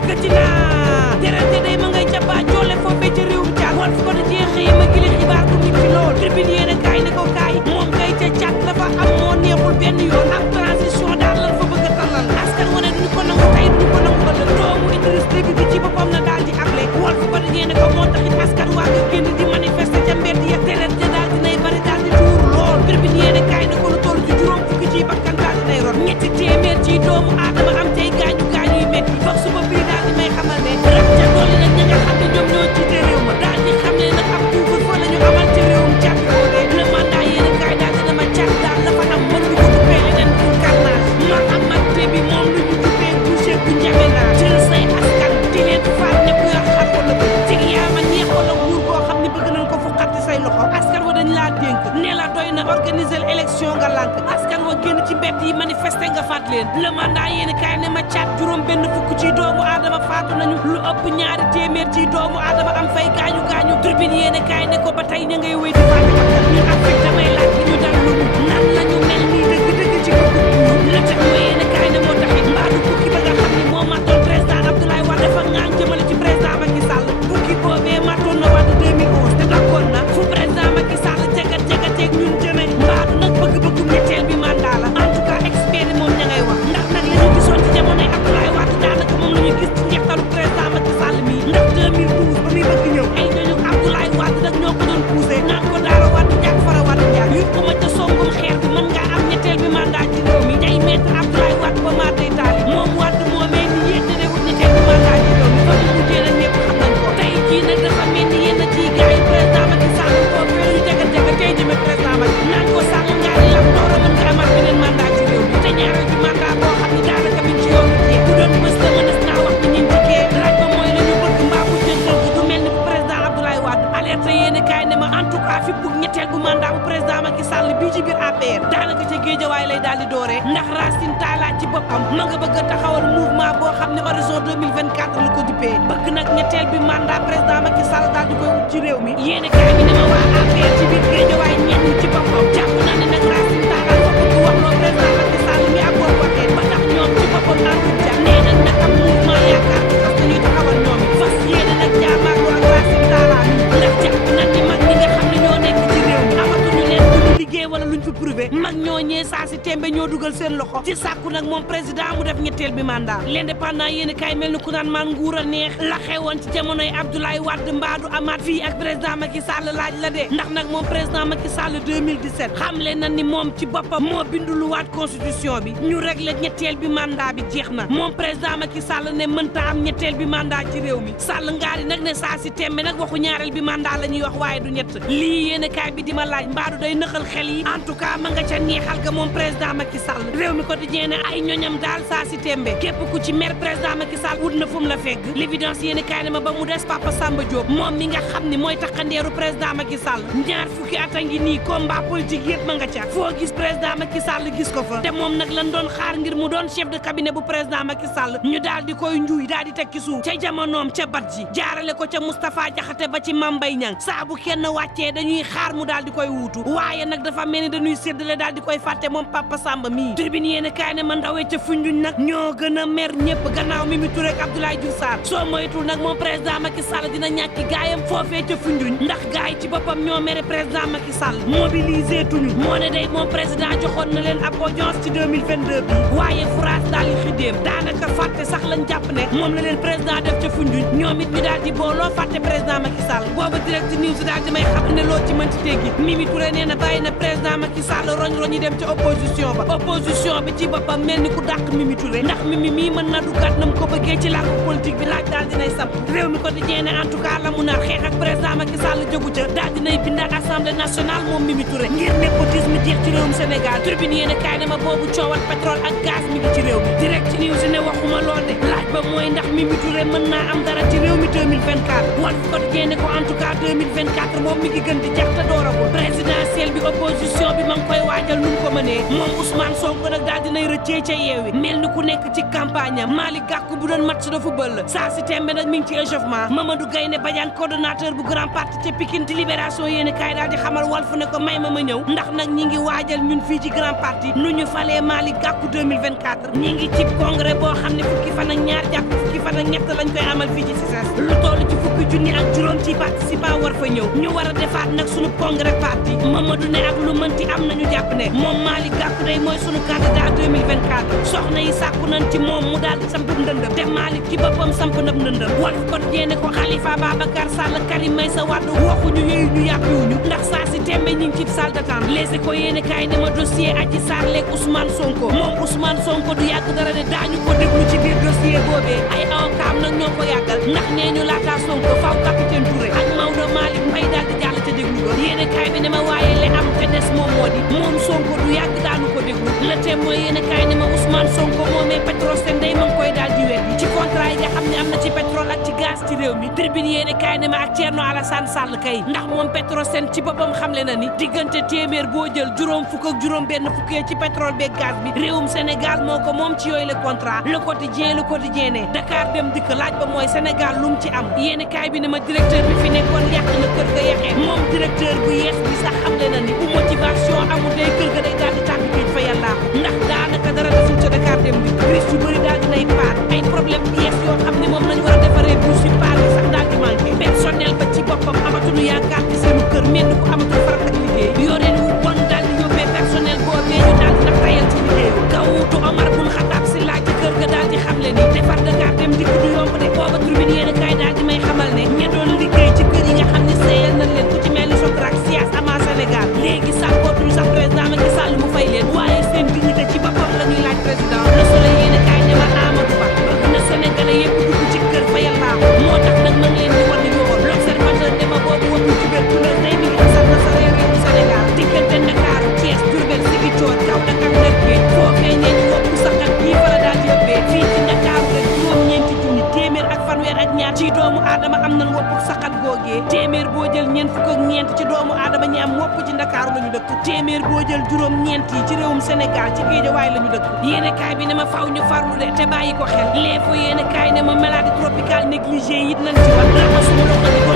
dikkati naa terante day ma ngay jàppaa jolle foofee ca réewum Caat Walf Quotidien xëy ma gile xibaar bu nit ci lool tribune yéene kaay ne ko kaay moom kay ca Caat dafa am moo neexul benn yoon ab transition daal lan fa bëgg a tallal askan wane duñu ko nangu tey duñu ko nangu ëllëg doomu Idriss Déby bi ci boppam na daal di able Walf Quotidien ne ko moo taxit askan waa nga génn di manifester ca mbedd ya terante daal dinay bari daal di tuur lool tribune yéene kaay ne ko lu toll ci juróom fukki ci bakkan daal dinay rot ñetti téeméer ci doomu aadama am tey gaañu gaañu yu metti foog suba bii daal di may xamal ne rab ca dolli nag ñi nga xam ne ñoom ñoo jiite réew ma daal di xam ne nag ab couvre-feu la ñu amal ci réewum Caat boobee le mandat yéene kaay daal dina ma Caat daal dafa am mën nga ko duppee leneen pour carnage Mahamad Déby moom lu ñu duppee boucher bu njame naa jël say askan di leen faat ne ku yor xar wala bëy cig yaa ma ñeex wala nguur boo xam ne bëgg nañ ko fu xatti say loxo askan wa dañ laa dénk ne la doy na organiser élection nga lànk askan wa génn ci mbedd yi manifester nga faat leen le mandat yéene kaay ne ma Caat juróom benn fukk ci doomu aadama faatu nañu lu ëpp ñaari téeméer ci doomu aadama am fay gaañu gaañu tribune yéene kaay ne ko ba tey ña ngay wéy di faatu bakkan ñun Afrique damay laaj li ñu dal lu nan la ñu mel nii dëgg-dëgg ci ko la tax mooy yéene kaay ne moo taxit mbaadu bukki ba nga xam ni moo matoon président Abdoulaye Wade dafa ngaan jëmale ci président Macky Sall bukki boobee matoon na Wade 2011 te d'accord na fu président Macky Sall jagat-jagateeg ñun jëme mbaadu nag bëgg-bëggu ñetteel bi mandat la en tout cas expert yi moom ña ngay wax ndax nag li ñu gisoon ci jamonoy Abdoulaye Wade daanaka moom la ñu gis ci njeextalu président Macky Sall mii ndax 2012 ba muy bëgg ñëw ay ñooñu Abdoulaye Wade nag ñoo ko doon poussé naan ko daara Wade njaag fara Wade njaag yut ko ma ca songum xeer bi mën ngaa am ñetteel bi mandat ci réew mi day maître Abdoulaye Wade ba maa day taali moom Wade moomee ni yéete réewut ñetteel bi mandat ci réew mi fa mu mujjee nag ñëpp xam nañ ko tey jii nag dafa mel ni yenn ci gars yi président Macky Sall koo feeru ñu jagat-jaga tey jëme président Macky naan ko Sall ngaa di lam doora mën nga amaat beneen mandat ci réew mi te ñaareel bi mandat boo xam ne daanaka mi ci yoonu jee bu doon mës la mënees naa wax ni ñu njëkkee laaj ba mooy la ñu bëgg mbaa bu jëntal ko du mel ni bu président Abdoulaye Wade alerte yéene kaay ne ma en tout cas fi bugg ñetteel bu mandat bu président Macky Sall bii ci biir APR daanaka ca Géejawaay lay daal di dooree ndax Racine Talla ci boppam ma nga bëgg a taxawal mouvement boo xam ne horizon 2024 la ko dippee bëgg nag ñetteel bi mandat président Macky Sall daal di koy wut ci réew mi yéene kaay bi ne ma waa APR ci biir Géejawaay ñenn ñi ci boppam jàpp naa ne nag Racine Talla fa bëgg wax loo président Macky Sall mi ak boo waxee ba tax ñoom ci boppam àndul ca nee nañ nag am mouvement yaakaar bi fas nañuy taxawal ñoom it fas yéene nag jaamaarloo ak Racine Talla mi ndax jàpp nañ ni mag ñi nga xam ne ñoo nekk ci réew mi amatuñu leen lu ñu liggéey wala luñ fi prouvé mag ñoo ñee saa si tembe ñoo dugal seen loxo ci sàkku nag moom président mu def ñetteel bi mandat l'indépendant yéen kaay mel ni ku naan maan nguur a neex la xewoon ci jamonoy Abdoulaye Wade mbaadu amaat fii ak président Macky Sall laaj la de ndax nag moom président Macky Sall 2017 xam le na ni moom ci boppam moo binduluwaat constitution bi ñu réglé ñetteel bi mandat bi jeex na moom président Macky Sall ne mënta am ñetteel bi mandat ci réew mi Sall ngaari nag ne saa si tembe nag waxu ñaareel bi mandat la ñuy wax waaye du ñett lii yéen kaay bi di ma laaj mbaadu day nëxal xel yi en tout cas ma nga ca neexal ga moom président Macky Sall réew mi quotidien ne ay ñoñam daal saa si tembe képp ku ci mer président Macky Sall wut na fu mu la fegg l'évidence yéen kaay ne ma ba mu des Papa Samba Diop moom mi nga xam ni mooy taxandeeru président Macky Sall ñaar fukki at a ngi nii combat politique yëpp ma nga ca foo gis président Macky Sall gis ko fa te moom nag lan doon xaar ngir mu doon chef de cabinet bu président Macky Sall ñu daal di koy njuuy daal di teg ci suuf ca jamonoom ca Badji jaarale ko ca Moustapha Diakhaté ba ci Mame Mbaye Niang saa bu kenn wàccee dañuy xaar mu daal di koy wuutu waaye nag dafa mel ni dañuy séddale daal di koy fàtte moom Papa Samba mii tribune yéen kaay ne ma ndawee ca Foundiougne nag ñoo gën a mer ñëpp gannaaw Mimi Touré ak Abdoulaye Diouf Sarr soo moytul nag moom président Macky Sall dina ñàkki gaayam foofee ca Foundiougne ndax gaay ci boppam ñoo mere président Macky Sall mobilisé tuñu moo ne day moom président joxoon na leen ab audience ci 2022 bi waaye France daal di xidéem daanaka fàtte sax lañ jàpp ne moom la leen président def ca Foundiougne ñoom it ñu daal di booloo fàtte président Macky Sall booba direct news daal di may xam ne loo ci mën ci teggi Mimi Touré nee na bàyyi na président Macky Sall roñ-roñ yi dem ca opposition ba opposition bi ci boppam mel ni ku dàq Mimi Touré ndax Mimi mii mën na duggaat nam ko bëggee ci làngu politique bi laaj daal dinay samp réew mi ko di jeene en tout cas la mu nar xeex ak président Macky Sall jógu ca daal dinay bindaat assemblée nationale moom Mimi Touré ngir népotisme jeex ci réewum Sénégal tribune yéen kaay ne ma boobu coowal pétrole ak gaz mi ngi ci réew mi direct news ne waxuma lool de laaj ba mooy ndax Mimi Touré mën naa am dara ci réew mi 2024 Walf ko di jeene ko en tout cas 2024 moom mi ngi gën di jax te dooragul présidentielle bi opposition bi ma ngi koy waajal nu mu ko mënee moom Ousmane Sonko nag daal dinay rëccee ca yeewi mel ni ku nekk ci campagne am Malick Gakou bu doon match de football la saa si tembe nag mi ngi ci échauffement Mamadou Gaynde Badiane coordonnateur bu grand parti ca Pikine ci libération yéeni kaay daal di xamal Walf ne ko may ma ñëw ndax nag ñi ngi waajal ñun fii ci grand parti nu ñu falee Malick Gakou 2024 ñi ngi ci congrès boo xam ne fukki fan ak ñaar jàpp fukki fan ak ñett lañ koy amal fii ci CICES lu toll ci fukki junni ak juróom ci participant war fa ñëw ñu war a defaat nag sunu congrès parti Mamadou ne ak lu mënti am nañu jàpp ne moom Malick Gakou day mooy sunu candidat 2024 soxna yi sàkku nañ ci moom mu daal di samp ndëndëm te Malick ci boppam samp na ndëndëm Walf Quotidien ne ko Khalifa Babacar Sall Karim Meïssa Wade waxuñu yooyu ñu yàppiwuñu ndax saa si tembe ñi ngi ci salle d'attente Les Échos yéene kaay ne ma dossier Adji Sarr leeg Ousmane Sonko moom Ousmane Sonko du yàgg dara ne daañu ko déglu ci biir dossier boobee ay avocat nag ñoo ko yàggal ndax nee ñu laataa Sonko faw capitaine Touré ak Maodo Malick Mbaye daal di jàll ca déglu ko yéene kaay bi ne ma waaye le am te des moom moo di moom Sonko du yàgg daanu ko déglu Le Témoin yéene kaay ne ma Ousmane Sonko moomee Petrosen day ma ngi koy daal di wér ci contrat yi nga xam ne am na ci pétrole ak ci gaz ci réew mi Tribune yéene kaay ne ma ak Thierno Alassane Sall kay ndax moom Petrosen ci boppam xamle na ni diggante téeméer boo jël juróom fukk ak juróom benn fukkee ci pétrole beeg gaz bi réewum Sénégal moo ko moom ci yooyu le contrat Le Quotidien ne Dakar dem dikk laaj ba mooy Sénégal lu mu ci am yéene kaay bi ne ma directeur bi fi nekkoon yàq na kër ga yàqee moom directeur bu yees bi sax xamle na ni bu motivation amul day kër ga day daal di tàbbi géej fa yàllaa ndax daanaka dara desul ca Dakar dem dikk bus yu bëri daal dinay paan ay problème pièces yoo xam ne moom lañu war a defaree bus yu paan sax daal di manqué personnel ba ci boppam amatuñu yaakaar ci seenu kër mel ni ku amatul farat ak liggéey yoreen wu bon daal di yóbbee personnel boobee ñu daal di nag tayal ci liggéey ka wuutu Omar bun Xataab si laaj ci kër ga daal di xamle ni defar Dakar dem dikk du yomb de booba Tribune yéen kaay daal di may xamal ne ña doon liggéey ci kër yi nga xam ne seeyal nañ leen ku ci mel ni Sotrac Sias ama Sénégal léegi sàkkootuñu sax président Macky Sall mu fay leen waaye seen dignité ci boppam la ñuy laaj président Le Soleil yéen kaay ne ma Amadou Ba bëgg na Sénégalais yëpp dugg ci kër fa yàllaa moo tax nag ma ngi leen di wan ni ñu woon L'Observateur ne ma boobu wàllu tuberculose day mi ngi asal na sa réew Sénégal diggante Dakar Thiès Diourbel Ziguinchor Kaolack ak Ndar foofee ñee ñu woppu saxat bii fa la daal di yóbbee fii ci Dakar rek juróom-ñeenti junni téeméer ak fanweer ak ñaar ci doomu aadama am nañ woppu saxat googee téeméer boo jël ñeent fukk ak ñeent ci doomu aadama ñi am wopp ci Ndakaaru la ñu dëkk téeméer boo jël juróom-ñeent yi ci réewum Sénégal ci Géejawaay la ñu dëkk yéene kaay bi ne ma faw ñu farlu de te bàyyi ko xel L'Info yéene kaay ne ma maladie tropicale négligée it nañ ci wax raxasuma loxo